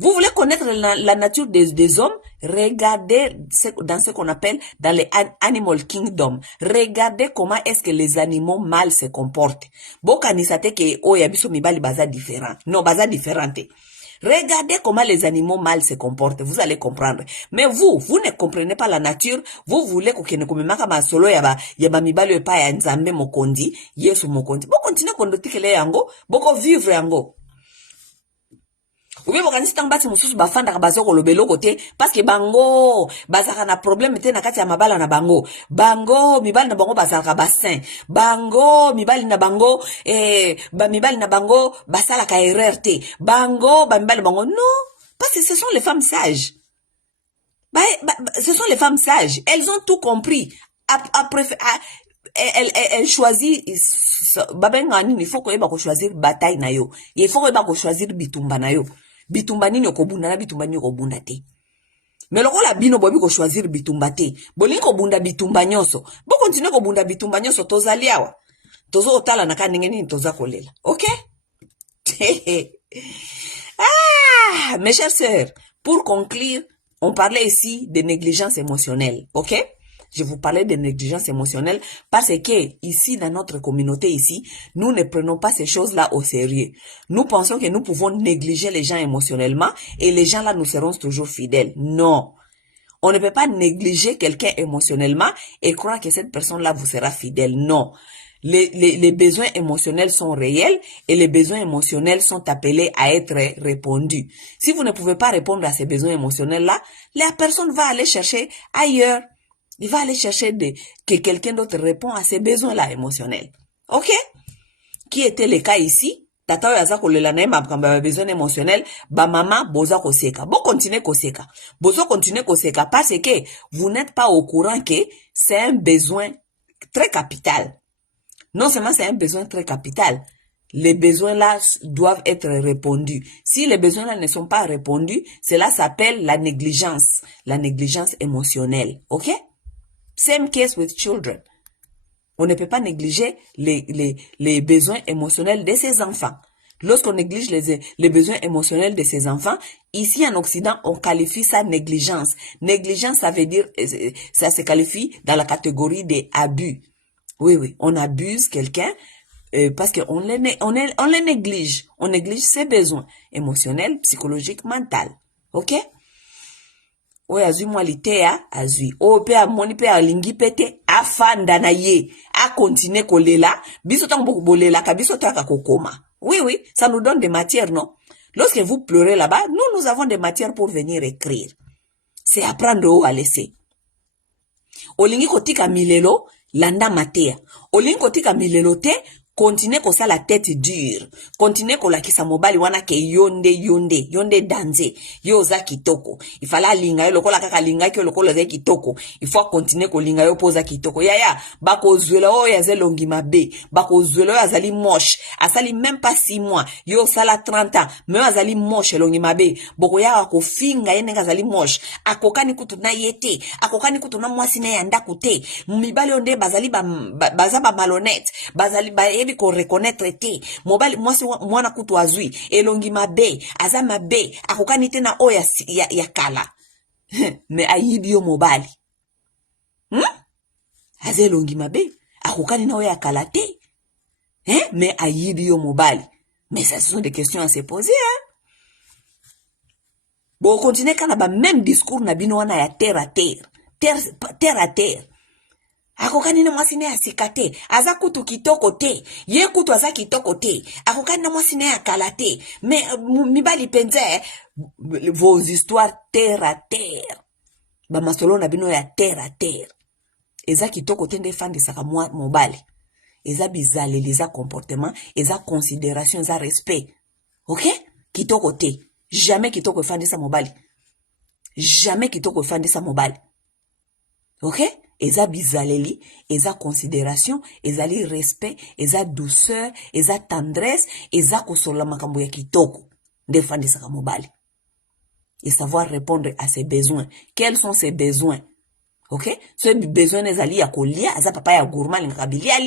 Vous voulez connaître la nature des hommes? Regardez dans ce qu'on appelle dans les Animal Kingdom. Regardez comment est-ce que les animaux mâles se comportent. Boka nisate ke oya biso mibali baza différent. Non, baza différente. Regardez comment les animaux mâles se comportent. Vous allez comprendre. Mais vous ne comprenez pas la nature. Vous voulez kukene kumimaka masolo yaba mibali epa ya nzambe mokondi. Yesu mokondi. Bo continue kondotikele yango. Boko vivre yango. Oube bokanisi tango bati mususu bafandaka bazoko lobelo kote parce que bango bazaka na problème te na kati ya mabala na bango. Bango mibali na bango bazaka bassin. Bango mibali na bango mibali na bango basalaka erreur te. Bango mibali na bango non, parce que ce sont les femmes sages. Ce sont les femmes sages. Elles ont tout compris. Elle choisit il faut qu'on choisir bataille na yo. Il faut qu'on choisir bitumba na yo. Bitumba nini okobunda na bitumba nini okobunda te. Mais lokola bino bobi ko choisir bitumba te. Bolingi kobunda bitumba nyonso. Bo continue kobunda bitumba nyonso tozali awa. Tozo otala na kanenge nini toza kolela. OK? Ah, mes chers sœurs, pour conclure, on parlait ici de négligence émotionnelle. OK? Je vous parlais de négligence émotionnelle parce que ici, dans notre communauté ici, nous ne prenons pas ces choses-là au sérieux. Nous pensons que nous pouvons négliger les gens émotionnellement et les gens là nous seront toujours fidèles. Non. On ne peut pas négliger quelqu'un émotionnellement et croire que cette personne-là vous sera fidèle. Non. Les besoins émotionnels sont réels et les besoins émotionnels sont appelés à être répondus. Si vous ne pouvez pas répondre à ces besoins émotionnels-là, la personne va aller chercher ailleurs. Il va aller chercher que quelqu'un d'autre répond à ses besoins-là émotionnels. OK? Qui était le cas ici? Tata yaza kolela na ma kamba besoin émotionnel, ba mama boza koseka. Bo continuer koseka. Bozo continuer koseka parce que vous n'êtes pas au courant que c'est un besoin très capital. Non seulement c'est un besoin très capital, les besoins-là doivent être répondus. Si les besoins-là ne sont pas répondus, cela s'appelle la négligence émotionnelle. OK? Same case with children. On ne peut pas négliger les besoins émotionnels de ses enfants. Lorsqu'on néglige les besoins émotionnels de ses enfants, ici en Occident, on qualifie ça négligence. Négligence, ça veut dire, ça se qualifie dans la catégorie des abus. Oui, on abuse quelqu'un parce qu'on les néglige. On néglige ses besoins émotionnels, psychologiques, mentaux. OK? Oya azui mwalitea azui o pe amoni pe alingi pete afanda na ye a continuer kolela biso tango bolela ka biso taka kokoma. Oui, ça nous donne des matières, non? Lorsque vous pleurez là-bas, nous avons des matières pour venir écrire. C'est apprendre à laisser. Olingi kotika milelo landa matea. Olingi kotika milelo te continuer ko sa la tête dure. Continuer ko la kisa mobali wana ke yonde danze. Yo za kitoko. Il fallait linga yo lokola kaka linga ki lokola za kitoko. Il faut continuer ko linga yo poza kitoko. Ya bako zwela o ya zelongi mabe. Bako zwela ya zali moche. Asali même pas 6 mois. Yo sala 30 ans. Me azali moche longi mabe. Boko ya wako finga yene zali moche. Akokani kutu na yete. Akokani kutu na mwasi na yanda kute. Mibali onde bazali bazaba malhonnête. Bazali ebi ko reconnaître te mobali mwasi mwana kutu azui elongi mabe aza mabe akokani te na oya ya kala me ayibi yo mobali aza elongi mabe akokani na oya ya kala te me ayibi yo mobali. Mais ça ce sont des questions à se poser bon continuer kana ba même discours na bino wana ya terre à terre akokani na mwasi ne asika te aza kutu kitoko te ye kutu aza kitoko te akokani na mwasi ne akala te mais mibali penze vos histoires terre à terre ba masolo na bino ya terre à terre eza kitoko te nde fandisaka mobali eza bizaleli eza comportement eza considération eza respect. OK? Kitoko te jamais kitoko efandisa mobali jamais kitoko efandisa mobali. OK? Eza bizaleli, eza considération, ezali respect, eza douceur, eza tendresse, eza kosola makambo ya kitoko. Ndefandisaka mobali. Et savoir répondre à ses besoins. Quels sont ses besoins? Ok? Ce besoin ezali ya kolia, aza papa ya gourmand lingaka bilia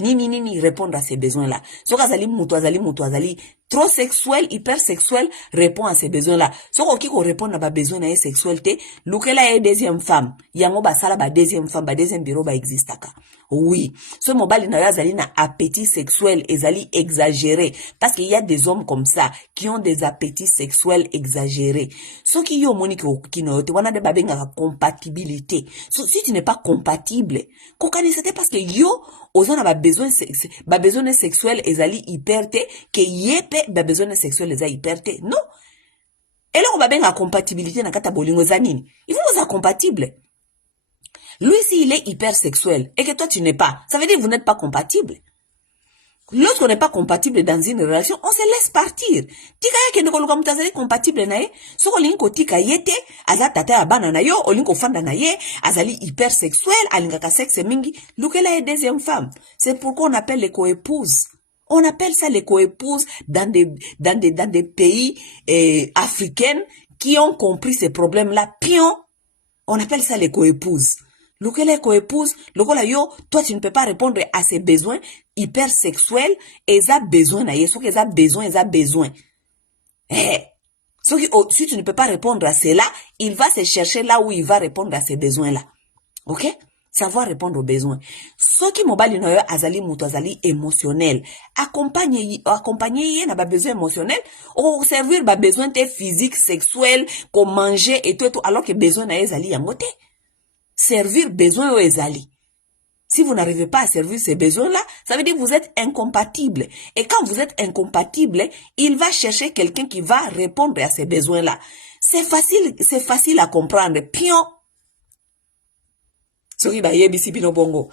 nini répondre à ces besoins-là. So azali mutu azali trop sexuel, hypersexuel, répond à ces besoins-là. So ko kiko répondre à ba besoin na sexuel te, lukela ye deuxième femme. Yango ba sala ba deuxième femme, ba deuxième bureau ba existaka. Oui. So mobali na yo azali na appétit sexuel ezali exagéré parce qu'il y a des hommes comme ça qui ont des appétits sexuels exagérés. So ki yo moni ki no te wana de babenga compatibilité. So, si tu n'es pas compatible, c'était parce que yo ozana ba besoin sexuel ezali hyperte que yepe ba besoin sexuel ezali hyperte. Non. Et là on va bien la compatibilité na kata bolingo zanini. Il faut être compatible. Lui si il est hypersexuel et que toi tu n'es pas, ça veut dire que vous n'êtes pas compatible. Lorsqu'on n'est pas compatible dans une relation, on se laisse partir. Tika yake ndiko luka mutazali compatible na ye, soko linko tika yete, aza tata ya bana na yo, olinko fanda na ye, azali hypersexuel, alingaka sexe mingi, lukela ye deuxième femme. C'est pourquoi on appelle les coépouses. On appelle ça les coépouses dans des pays africains qui ont compris ces problèmes-là. Pion, on appelle ça les coépouses. Lorsqu'elle coépouse, lorsqu'elle yo, toi tu ne peux pas répondre à ses besoins hypersexuels, et ça besoin na yeso, ça besoin. Si tu ne peux pas répondre à cela, il va se chercher là où il va répondre à ses besoins-là. Ok? Savoir répondre aux besoins. Ce qui mobile no yo azali muto azali émotionnel. Accompagner na ba besoin émotionnel, ou servir ba besoin te physique, sexuel, comme manger et tout, alors que besoin na ezali yangote. Servir besoin aux ezali. Si vous n'arrivez pas à servir ces besoins-là, ça veut dire que vous êtes incompatible. Et quand vous êtes incompatible, il va chercher quelqu'un qui va répondre à ces besoins-là. C'est facile à comprendre. Pion. Soki ba yebisi bino bongo.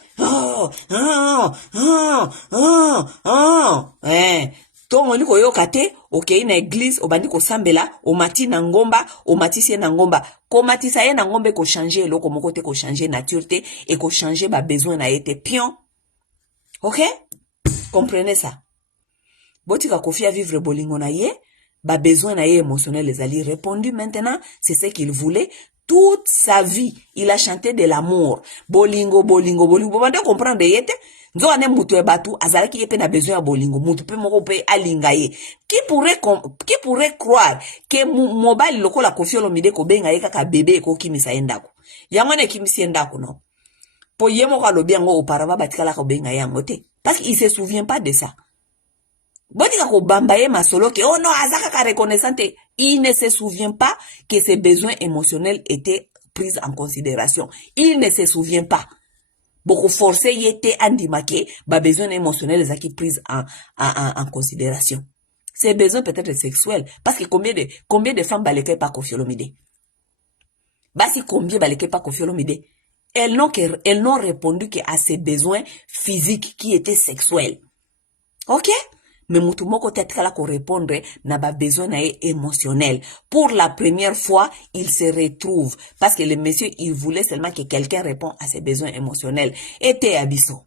Tongo liko yo kate, okei na église, obandi ko sambela, omati na ngomba, omatisi na ngomba. Ko matisa ye na ngombe ko changer eloko moko te ko changer nature te et ko changer ba besoin na yete pion. OK? Comprenez ça. Botika kofia vivre bolingo na ye, ba besoin na ye émotionnel les ali répondu maintenant, c'est ce qu'il voulait. Toute sa vie, il a chanté de l'amour. Bolingo. Bobande comprendre yete. Nzo ane mutu e batu, azalaki yepe na besoin ya bolingo. Mutu pe moko pe alinga ye. Qui pourrait croire que mobile loko la Koffi Olomide ko benga ye kaka bébé ko kimisa endako. Yangone kimisi endako no. Po yemo ka lobi yango auparavant batikala ko benga yango te. Parce qu'il se souvient pas de ça. Botika ko bamba ye masolo ke oh non azaka ka reconnaissante. Il ne se souvient pas que ses besoins émotionnels étaient pris en considération. Il ne se souvient pas. Beaucoup forcé y était andimake, ba besoin émotionnel les acquis pris en considération. Ces besoins peut-être sexuels, parce que combien de femmes balèquent pas Koffi Olomide? Basi combien balèquent pas Koffi Olomide? Elles n'ont répondu qu'à ces besoins physiques qui étaient sexuels. Ok? Mais mutu moko tête kala ko répondre na ba besoin na émotionnel. Pour la première fois, il se retrouve parce que le monsieur il voulait seulement que quelqu'un réponde à ses besoins émotionnels. Et te abisso.